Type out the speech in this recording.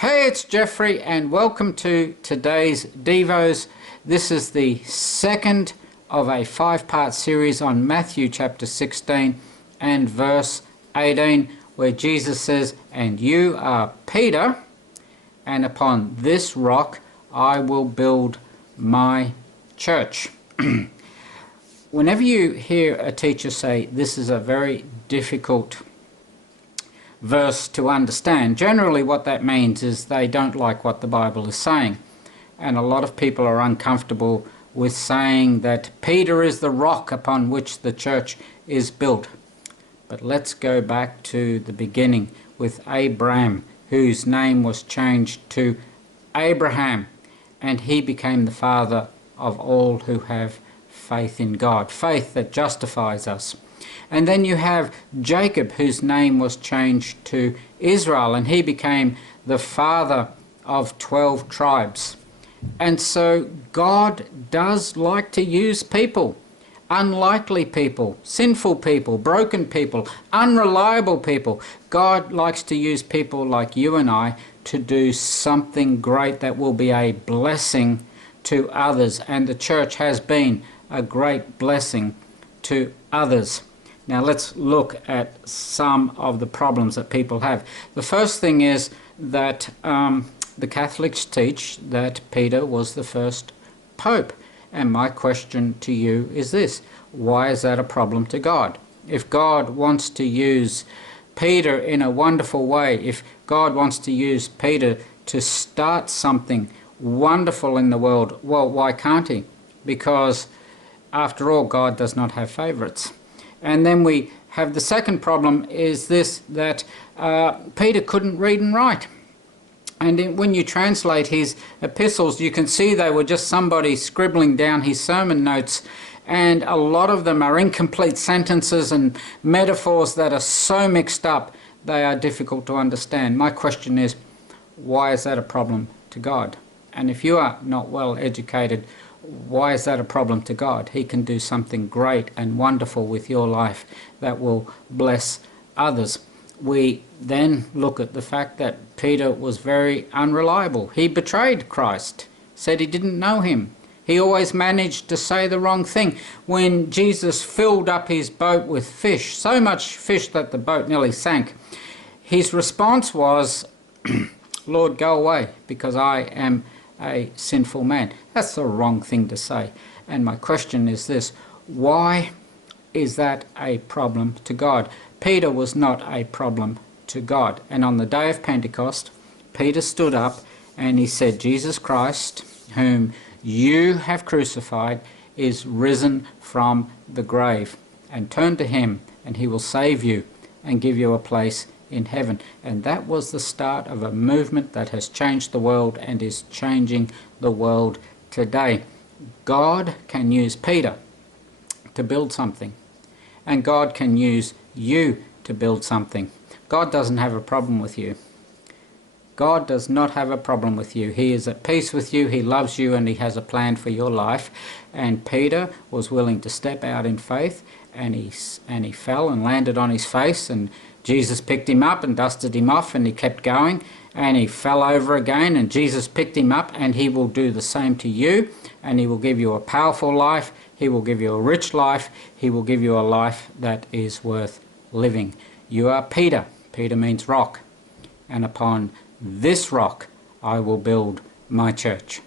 Hey, it's Jeffrey and welcome to today's Devos. This is the second of a 5-part series on Matthew chapter 16 and verse 18, where Jesus says, "And you are Peter, and upon this rock I will build my church." Whenever you hear a teacher say this is a very difficult verse to understand, generally what that means is they don't like what the Bible is saying. And a lot of people are uncomfortable with saying that Peter is the rock upon which the church is built. But let's go back to the beginning with Abraham, whose name was changed to Abraham, and he became the father of all who have faith in God, faith that justifies us. And then you have Jacob, whose name was changed to Israel, and he became the father of 12 tribes. And so God does like to use people, unlikely people, sinful people, broken people, unreliable people. God likes to use people like you and I to do something great that will be a blessing to others. And the church has been a great blessing to others. Now let's look at some of the problems that people have. The first thing is that the Catholics teach that Peter was the first pope. And my question to you is this: why is that a problem to God? If God wants to use Peter in a wonderful way, if God wants to use Peter to start something wonderful in the world, well, why can't he? Because after all, God does not have favorites. And then we have the second problem is this, that Peter couldn't read and write. And when you translate his epistles, you can see they were just somebody scribbling down his sermon notes. And a lot of them are incomplete sentences and metaphors that are so mixed up, they are difficult to understand. My question is, why is that a problem to God? And if you are not well educated, why is that a problem to God? He can do something great and wonderful with your life that will bless others. We then look at the fact that Peter was very unreliable. He betrayed Christ, said he didn't know him. He always managed to say the wrong thing. When Jesus filled up his boat with fish, so much fish that the boat nearly sank, his response was, "Lord, go away, because I am a sinful man." That's the wrong thing to say. And my question is this: why is that a problem to God? Peter was not a problem to God. And on the day of Pentecost, Peter stood up and he said, "Jesus Christ, whom you have crucified, is risen from the grave, and turn to him and he will save you and give you a place in heaven." And that was the start of a movement that has changed the world and is changing the world today. God can use Peter to build something, and God can use you to build something. God doesn't have a problem with you. God does not have a problem with you. He is at peace with you, he loves you, and he has a plan for your life. And Peter was willing to step out in faith, and he fell and landed on his face, and Jesus picked him up and dusted him off, and he kept going, and he fell over again, and Jesus picked him up, and he will do the same to you, and he will give you a powerful life, he will give you a rich life, he will give you a life that is worth living. You are Peter. Peter means rock. And upon this rock I will build my church.